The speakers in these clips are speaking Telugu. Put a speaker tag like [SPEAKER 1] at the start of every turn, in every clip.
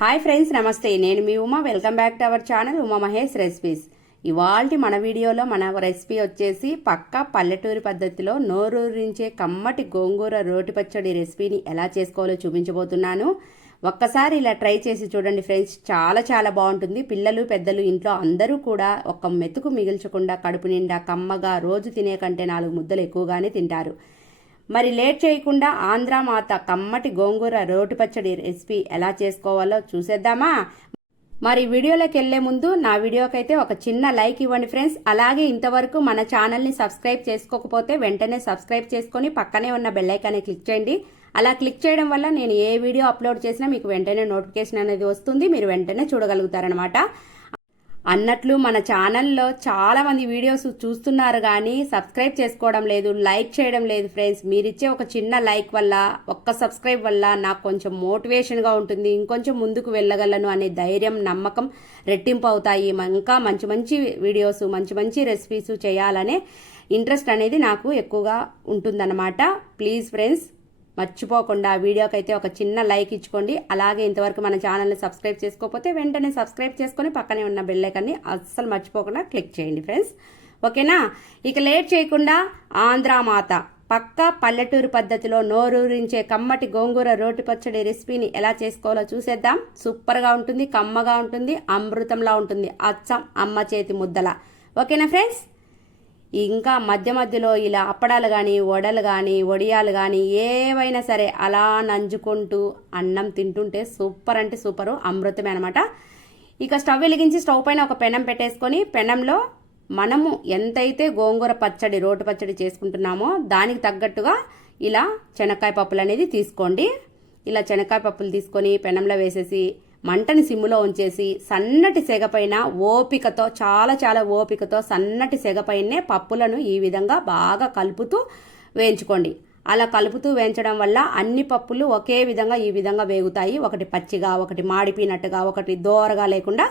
[SPEAKER 1] హాయ్ ఫ్రెండ్స్ నమస్తే. నేను మీ Uma. Welcome back to our channel Uma Mahesh recipes. ఇవాళ మన వీడియోలో మన రెసిపీ వచ్చేసి పక్కా పల్లెటూరి పద్ధతిలో నోరూరించే కమ్మటి గోంగూర రోటి పచ్చడి రెసిపీని ఎలా చేసుకోవాలో చూపించబోతున్నాను. ఒక్కసారి ఇలా ట్రై చేసి చూడండి ఫ్రెండ్స్. చాలా చాలా బాగుంటుంది. పిల్లలు పెద్దలు ఇంట్లో అందరూ కూడా ఒక్క మెతుకు మిగిల్చకుండా కడుపు నిండా కమ్మగా రోజు తినే కంటే నాలుగు ముద్దలు ఎక్కువగానే తింటారు. మరి లేట్ చేయకుండా ఆంధ్ర మాత కమ్మటి గోంగూర రోటి పచ్చడి రెసిపీ ఎలా చేసుకోవాలో చూసేద్దామా? మరి వీడియోలోకి వెళ్ళే ముందు నా వీడియోకైతే ఒక చిన్న లైక్ ఇవ్వండి ఫ్రెండ్స్. అలాగే ఇంతవరకు మన ఛానల్ని సబ్స్క్రైబ్ చేసుకోకపోతే వెంటనే సబ్స్క్రైబ్ చేసుకొని పక్కనే ఉన్న బెల్లైకాన్ని క్లిక్ చేయండి. అలా క్లిక్ చేయడం వల్ల నేను ఏ వీడియో అప్లోడ్ చేసినా మీకు వెంటనే నోటిఫికేషన్ అనేది వస్తుంది. మీరు వెంటనే చూడగలుగుతారనమాట అన్నట్లు మన ఛానల్లో చాలా మంది వీడియోస్ చూస్తున్నారు కానీ సబ్స్క్రైబ్ చేసుకోవడం లేదు లైక్ చేయడం లేదు ఫ్రెండ్స్. మీరిచ్చే ఒక చిన్న లైక్ వల్ల ఒక్క సబ్స్క్రైబ్ వల్ల నాకు కొంచెం మోటివేషన్గా ఉంటుంది. ఇంకొంచెం ముందుకు వెళ్ళగలను అనే ధైర్యం నమ్మకం రెట్టింపు అవుతాయి. ఇంకా మంచి మంచి వీడియోస్ మంచి మంచి రెసిపీస్ చేయాలనే ఇంట్రెస్ట్ అనేది నాకు ఎక్కువగా ఉంటుందన్నమాట. ప్లీజ్ ఫ్రెండ్స్ మర్చిపోకుండా వీడియోకి అయితే ఒక చిన్న లైక్ ఇచ్చుకోండి. అలాగే ఇంతవరకు మన ఛానల్ని సబ్స్క్రైబ్ చేసుకోకపోతే వెంటనే సబ్స్క్రైబ్ చేసుకొని పక్కనే ఉన్న బెల్లైకన్ని అస్సలు మర్చిపోకుండా క్లిక్ చేయండి ఫ్రెండ్స్ ఓకేనా? ఇక లేట్ చేయకుండా ఆంధ్రామాత పక్క పల్లెటూరు పద్ధతిలో నోరూరించే కమ్మటి గోంగూర రోటి పచ్చడి రెసిపీని ఎలా చేసుకోవాలో చూసేద్దాం. సూపర్గా ఉంటుంది కమ్మగా ఉంటుంది అమృతంలా ఉంటుంది. అచ్చం అమ్మ చేతి ముద్దల. ఓకేనా ఫ్రెండ్స్ ఇంకా మధ్య మధ్యలో ఇలా అప్పడాలు కానీ వడలు కానీ వడియాలు కానీ ఏవైనా సరే అలా నంజుకుంటూ అన్నం తింటుంటే సూపర్ అంటే సూపరు అమృతమే అనమాట ఇక స్టవ్ వెలిగించి స్టవ్ పైన ఒక పెనం పెట్టేసుకొని పెనంలో మనము ఎంతైతే గోంగూర పచ్చడి రోటి పచ్చడి చేసుకుంటున్నామో దానికి తగ్గట్టుగా ఇలా శనక్కాయ పప్పులు అనేది తీసుకోండి. ఇలా శనక్కాయ పప్పులు తీసుకొని పెనంలో వేసేసి మంటని సిమ్ములో ఉంచేసి సన్నటి సెగపైన ఓపికతో చాలా చాలా ఓపికతో సన్నటి సెగపైనే పప్పులను ఈ విధంగా బాగా కలుపుతూ వేయించుకోండి. అలా కలుపుతూ వేయించడం వల్ల అన్ని పప్పులు ఒకే విధంగా ఈ విధంగా వేగుతాయి. ఒకటి పచ్చిగా ఒకటి మాడిపోయినట్టుగా ఒకటి దోరగా లేకుండా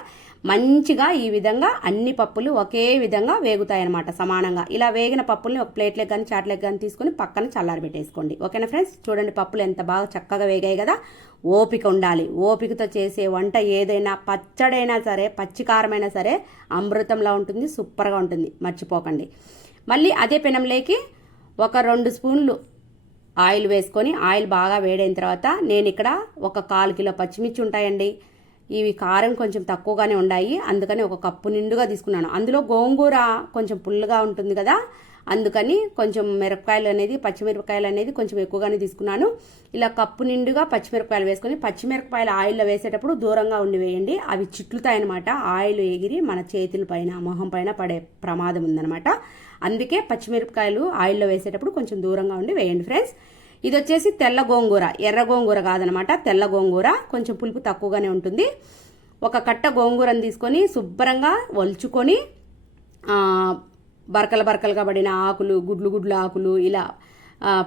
[SPEAKER 1] మంచిగా ఈ విధంగా అన్ని పప్పులు ఒకే విధంగా వేగుతాయి అనమాట సమానంగా. ఇలా వేగిన పప్పుల్ని ఒక ప్లేట్లకు కానీ చాట్లకు కానీ తీసుకొని పక్కన చల్లారి పెట్టేసుకోండి ఓకేనా ఫ్రెండ్స్? చూడండి పప్పులు ఎంత బాగా చక్కగా వేగాయి కదా. ఓపిక ఉండాలి. ఓపికతో చేసే వంట ఏదైనా పచ్చడైనా సరే పచ్చికారమైనా సరే అమృతంలా ఉంటుంది సూపర్గా ఉంటుంది. మర్చిపోకండి. మళ్ళీ అదే పెనంలోకి ఒక రెండు స్పూన్లు ఆయిల్ వేసుకొని ఆయిల్ బాగా వేడైన తర్వాత నేను ఇక్కడ ఒక కాలు కిలో పచ్చిమిర్చి ఉంటాయండి. ఇవి కారం కొంచెం తక్కువగానే ఉన్నాయి అందుకని ఒక కప్పు నిండుగా తీసుకున్నాను. అందులో గోంగూర కొంచెం పుల్లగా ఉంటుంది కదా అందుకని కొంచెం మిరపకాయలు అనేది పచ్చిమిరపకాయలు అనేది కొంచెం ఎక్కువగానే తీసుకున్నాను. ఇలా కప్పు నిండుగా పచ్చిమిరపకాయలు వేసుకొని పచ్చిమిరపకాయలు ఆయిల్లో వేసేటప్పుడు దూరంగా ఉండి వేయండి. అవి చిట్లుతాయన్నమాట. ఆయిల్ ఎగిరి మన చేతుల పైన మొహం పైన పడే ప్రమాదం ఉందన్నమాట. అందుకే పచ్చిమిరపకాయలు ఆయిల్లో వేసేటప్పుడు కొంచెం దూరంగా ఉండి వేయండి ఫ్రెండ్స్. ఇది వచ్చేసి తెల్ల గోంగూర ఎర్ర గోంగూర కాదనమాట తెల్ల గోంగూర కొంచెం పులుపు తక్కువగానే ఉంటుంది. ఒక కట్ట గోంగూరను తీసుకొని శుభ్రంగా ఒలుచుకొని బరకల బరకలుగా పడిన ఆకులు గుడ్లు గుడ్లు ఆకులు ఇలా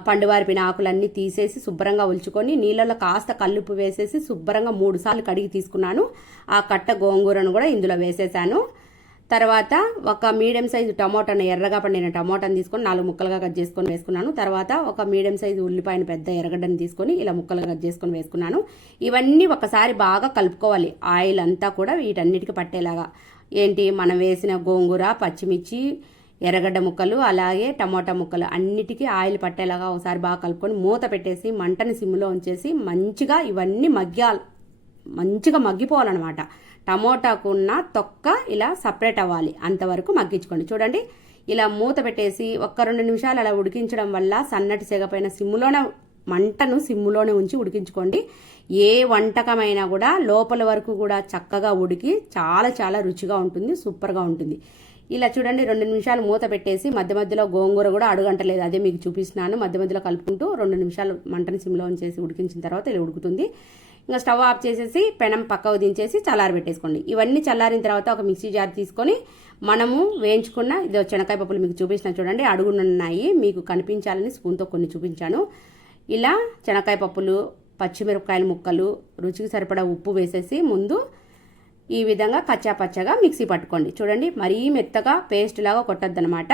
[SPEAKER 1] పండువారిపిన ఆకులన్నీ తీసేసి శుభ్రంగా ఉల్చుకొని నీళ్ళలో కాస్త కల్లుపు వేసేసి శుభ్రంగా మూడు సార్లు కడిగి తీసుకున్నాను. ఆ కట్ట గోంగూరను కూడా ఇందులో వేసేసాను. తర్వాత ఒక మీడియం సైజు టమోటాను ఎర్రగా పండిన టమోటాను తీసుకొని నాలుగు ముక్కలుగా కట్ చేసుకొని వేసుకున్నాను. తర్వాత ఒక మీడియం సైజు ఉల్లిపాయను పెద్ద ఎర్రగడ్డను తీసుకొని ఇలా ముక్కలుగా కట్ చేసుకొని వేసుకున్నాను. ఇవన్నీ ఒకసారి బాగా కలుపుకోవాలి. ఆయిల్ అంతా కూడా వీటన్నిటికి పట్టేలాగా. ఏంటి? మనం వేసిన గోంగూర పచ్చిమిర్చి ఎర్రగడ్డ ముక్కలు అలాగే టమోటా ముక్కలు అన్నిటికీ ఆయిల్ పట్టేలాగా ఒకసారి బాగా కలుపుకొని మూత పెట్టేసి మంటని సిమ్లో ఉంచేసి మంచిగా ఇవన్నీ మగ్గాలి మంచిగా మగ్గిపోవాలన్నమాట. టమోటాకు ఉన్న తొక్క ఇలా సపరేట్ అవ్వాలి. అంతవరకు మగ్గించుకోండి. చూడండి ఇలా మూత పెట్టేసి ఒక్క రెండు నిమిషాలు అలా ఉడికించడం వల్ల సన్నటి సెగపైన సిమ్ములోనే మంటను సిమ్ములోనే ఉంచి ఉడికించుకోండి. ఏ వంటకమైనా కూడా లోపల వరకు కూడా చక్కగా ఉడికి చాలా చాలా రుచిగా ఉంటుంది సూపర్గా ఉంటుంది. ఇలా చూడండి రెండు నిమిషాలు మూత పెట్టేసి మధ్య మధ్యలో గోంగూర కూడా అడుగంటలేదు. అదే మీకు చూపిస్తున్నాను. మధ్య మధ్యలో కలుపుకుంటూ రెండు నిమిషాలు మంటను సిమ్లో ఉంచేసి ఉడికించిన తర్వాత ఇలా ఉడుకుతుంది. ఇంకా స్టవ్ ఆఫ్ చేసేసి పెనం పక్కకు దించేసి చల్లారి పెట్టేసుకోండి. ఇవన్నీ చల్లారిన తర్వాత ఒక మిక్సీ జార్ తీసుకొని మనము వేయించుకున్న ఇది చెనకాయ పప్పులు మీకు చూపించిన చూడండి అడుగునున్నాయి. మీకు కనిపించాలని స్పూన్తో కొన్ని చూపించాను. ఇలా శనకాయ పప్పులు పచ్చిమిరపకాయల ముక్కలు రుచికి సరిపడా ఉప్పు వేసేసి ముందు ఈ విధంగా కచ్చా పచ్చగా మిక్సీ పట్టుకోండి. చూడండి మరీ మెత్తగా పేస్ట్ లాగా కొట్టద్దనమాట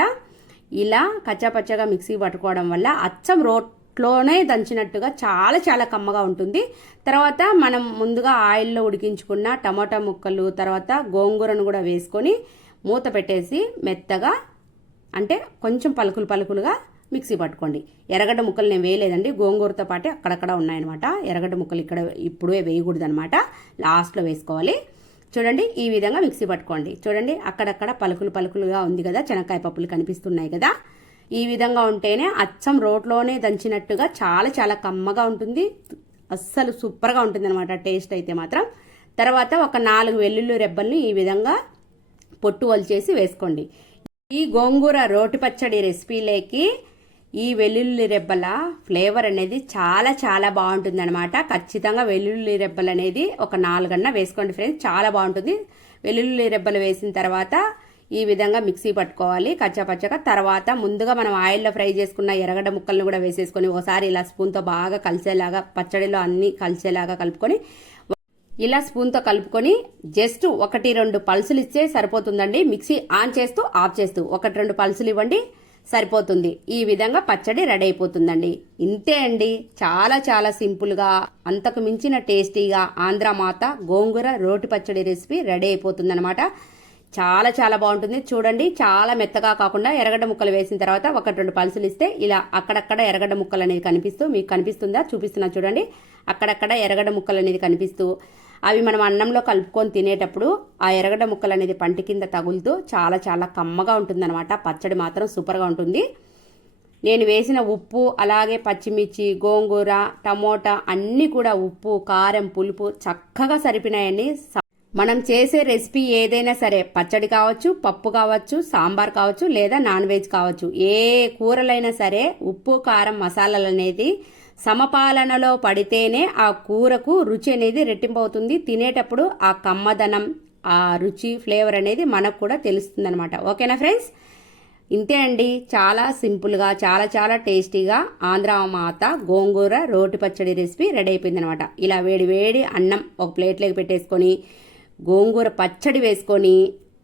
[SPEAKER 1] ఇలా కచ్చా పచ్చగా మిక్సీ పట్టుకోవడం వల్ల అచ్చం రోట్లోనే దంచినట్టుగా చాలా చాలా కమ్మగా ఉంటుంది. తర్వాత మనం ముందుగా ఆయిల్లో ఉడికించుకున్న టమాటా ముక్కలు తర్వాత గోంగూరను కూడా వేసుకొని మూత పెట్టేసి మెత్తగా అంటే కొంచెం పలుకులు పలుకులుగా మిక్సీ పట్టుకోండి. ఎర్రగడ్డ ముక్కలు నేను వేయలేదండి. గోంగూరతో పాటే అక్కడక్కడ ఉన్నాయన్నమాట. ఎర్రగడ్డ ముక్కలు ఇక్కడ ఇప్పుడే వేయకూడదు అనమాట లాస్ట్లో వేసుకోవాలి. చూడండి ఈ విధంగా మిక్సీ పట్టుకోండి. చూడండి అక్కడక్కడ పలుకులు పలుకులుగా ఉంది కదా చెనక్కాయ పప్పులు కనిపిస్తున్నాయి కదా. ఈ విధంగా ఉంటేనే అచ్చం రోట్లోనే దంచినట్టుగా చాలా చాలా కమ్మగా ఉంటుంది. అస్సలు సూపర్గా ఉంటుంది అనమాట టేస్ట్ అయితే మాత్రం. తర్వాత ఒక నాలుగు వెల్లుల్లి రెబ్బల్ని ఈ విధంగా పొట్టు వలిచేసి వేసుకోండి. ఈ గోంగూర రోటి పచ్చడి రెసిపీలోకి ఈ వెల్లుల్లి రెబ్బల ఫ్లేవర్ అనేది చాలా చాలా బాగుంటుందన్నమాట. ఖచ్చితంగా వెల్లుల్లి రెబ్బలు అనేది ఒక నాలుగన్న వేసుకోండి ఫ్రెండ్స్. చాలా బాగుంటుంది. వెల్లుల్లి రెబ్బలు వేసిన తర్వాత ఈ విధంగా మిక్సీ పట్టుకోవాలి. కచ్చపచ్చగా తర్వాత ముందుగా మనం ఆయిల్లో ఫ్రై చేసుకున్న ఎర్రగడ్డ ముక్కలను కూడా వేసేసుకొని ఒకసారి ఇలా స్పూన్తో బాగా కలిసేలాగా పచ్చడిలో అన్నీ కలిసేలాగా కలుపుకొని ఇలా స్పూన్తో కలుపుకొని జస్ట్ ఒకటి రెండు పల్సులు ఇస్తే సరిపోతుందండి. మిక్సీ ఆన్ చేస్తూ ఆఫ్ చేస్తూ ఒకటి రెండు పల్సులు ఇవ్వండి. సరిపోతుంది. ఈ విధంగా పచ్చడి రెడీ అయిపోతుందండి. ఇంతే అండి. చాలా చాలా సింపుల్గా అంతకు మించిన టేస్టీగా ఆంధ్ర మాత గోంగూర రోటి పచ్చడి రెసిపీ రెడీ అయిపోతుందన్నమాట. చాలా చాలా బాగుంటుంది. చూడండి చాలా మెత్తగా కాకుండా ఎరగడ్డ ముక్కలు వేసిన తర్వాత ఒకటి రెండు పలుసులు ఇస్తే ఇలా అక్కడక్కడ ఎరగడ్డ ముక్కలు అనేది కనిపిస్తూ మీకు కనిపిస్తుందా? చూపిస్తున్నా చూడండి. అక్కడక్కడ ఎరగడ్డ ముక్కలు అనేది కనిపిస్తూ అవి మనం అన్నంలో కలుపుకొని తినేటప్పుడు ఆ ఎరగడ ముక్కలు అనేది పంటి కింద తగులుతూ చాలా చాలా కమ్మగా ఉంటుందన్నమాట. పచ్చడి మాత్రం సూపర్గా ఉంటుంది. నేను వేసిన ఉప్పు అలాగే పచ్చిమిర్చి గోంగూర టమోటా అన్నీ కూడా ఉప్పు కారం పులుపు చక్కగా సరిపినాయండి మనం చేసే రెసిపీ ఏదైనా సరే పచ్చడి కావచ్చు పప్పు కావచ్చు సాంబార్ కావచ్చు లేదా నాన్ వెజ్ కావచ్చు ఏ కూరలైనా సరే ఉప్పు కారం మసాలాలు అనేది సమపాలనలో పడితేనే ఆ కూరకు రుచి అనేది రెట్టింపు అవుతుంది తినేటప్పుడు ఆ కమ్మదనం ఆ రుచి ఫ్లేవర్ అనేది మనకు కూడా తెలుస్తుంది అనమాట ఓకేనా ఫ్రెండ్స్? ఇంతే అండి. చాలా సింపుల్గా చాలా చాలా టేస్టీగా ఆంధ్ర మాత గోంగూర రోటి పచ్చడి రెసిపీ రెడీ అయిపోయింది అనమాట ఇలా వేడి వేడి అన్నం ఒక ప్లేట్లోకి పెట్టేసుకొని గోంగూర పచ్చడి వేసుకొని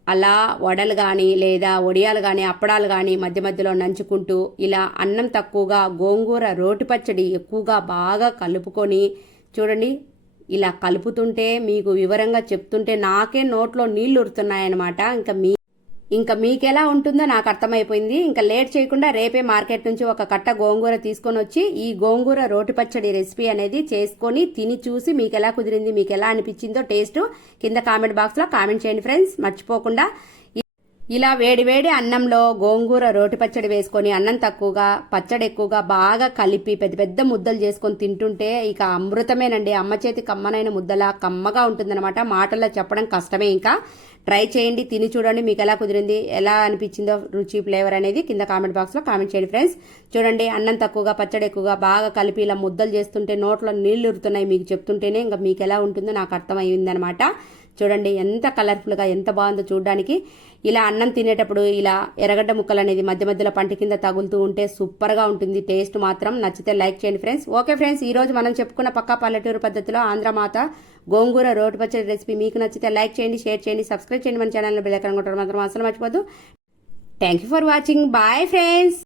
[SPEAKER 1] అలా వడలు కానీ లేదా వడియాలు కానీ అప్పడాలు కానీ మధ్య మధ్యలో నంచుకుంటూ ఇలా అన్నం తక్కువగా గోంగూర రోటి పచ్చడి ఎక్కువగా బాగా కలుపుకొని చూడండి ఇలా కలుపుతుంటే మీకు వివరంగా చెప్తుంటే నాకే నోట్లో నీళ్ళు ఉరుతున్నాయన్నమాట. ఇంకా మీ ఇంకా మీకెలా ఉంటుందో నాకు అర్థమైపోయింది. ఇంకా లేట్ చేయకుండా రేపే మార్కెట్ నుంచి ఒక కట్ట గోంగూర తీసుకొని వచ్చి ఈ గోంగూర రోటి పచ్చడి రెసిపీ అనేది చేసుకొని తిని చూసి మీకు ఎలా కుదిరింది మీకు ఎలా అనిపించిందో టేస్ట్ కింద కామెంట్ బాక్స్లో కామెంట్ చేయండి ఫ్రెండ్స్. మర్చిపోకుండా ఇలా వేడివేడి అన్నంలో గోంగూర రోటి పచ్చడి వేసుకొని అన్నం తక్కువగా పచ్చడి ఎక్కువగా బాగా కలిపి పెద్ద పెద్ద ముద్దలు చేసుకొని తింటుంటే ఇక అమృతమేనండి. అమ్మ చేతి కమ్మనైన ముద్దలా కమ్మగా ఉంటుందన్నమాట. మాటల్లో చెప్పడం కష్టమే ఇంకా. ట్రై చేయండి తిని చూడండి మీకు ఎలా కుదిరింది ఎలా అనిపించిందో రుచి ఫ్లేవర్ అనేది కింద కామెంట్ బాక్స్లో కామెంట్ చేయండి ఫ్రెండ్స్. చూడండి అన్నం తక్కువగా పచ్చడి ఎక్కువగా బాగా కలిపి ఇలా ముద్దలు చేస్తుంటే నోట్లో నీళ్ళు ఉరుతున్నాయి మీకు చెప్తుంటేనే ఇంకా మీకు ఎలా ఉంటుందో నాకు అర్థమైందనమాట చూడండి ఎంత కలర్ఫుల్గా ఎంత బాగుందో చూడడానికి. ఇలా అన్నం తినేటప్పుడు ఇలా ఎర్రగడ్డ ముక్కలు అనేది మధ్య మధ్యలో పంట కింద తగులుతూ ఉంటే సూపర్గా ఉంటుంది. టేస్ట్ మాత్రం నచ్చితే లైక్ చేయండి ఫ్రెండ్స్. ఓకే ఫ్రెండ్స్ ఈరోజు మనం చెప్పుకున్న పక్కా పల్లెటూరు పద్ధతిలో ఆంధ్రమాత గోంగూర రోడ్డు పచ్చడి రెసిపీ మీకు నచ్చితే లైక్ చేయండి షేర్ చేయండి సబ్స్క్రైబ్ చేయండి మన ఛానల్ బెల్ ఐకాన్ మాత్రం అసలు మర్చిపోదు thank you for watching bye friends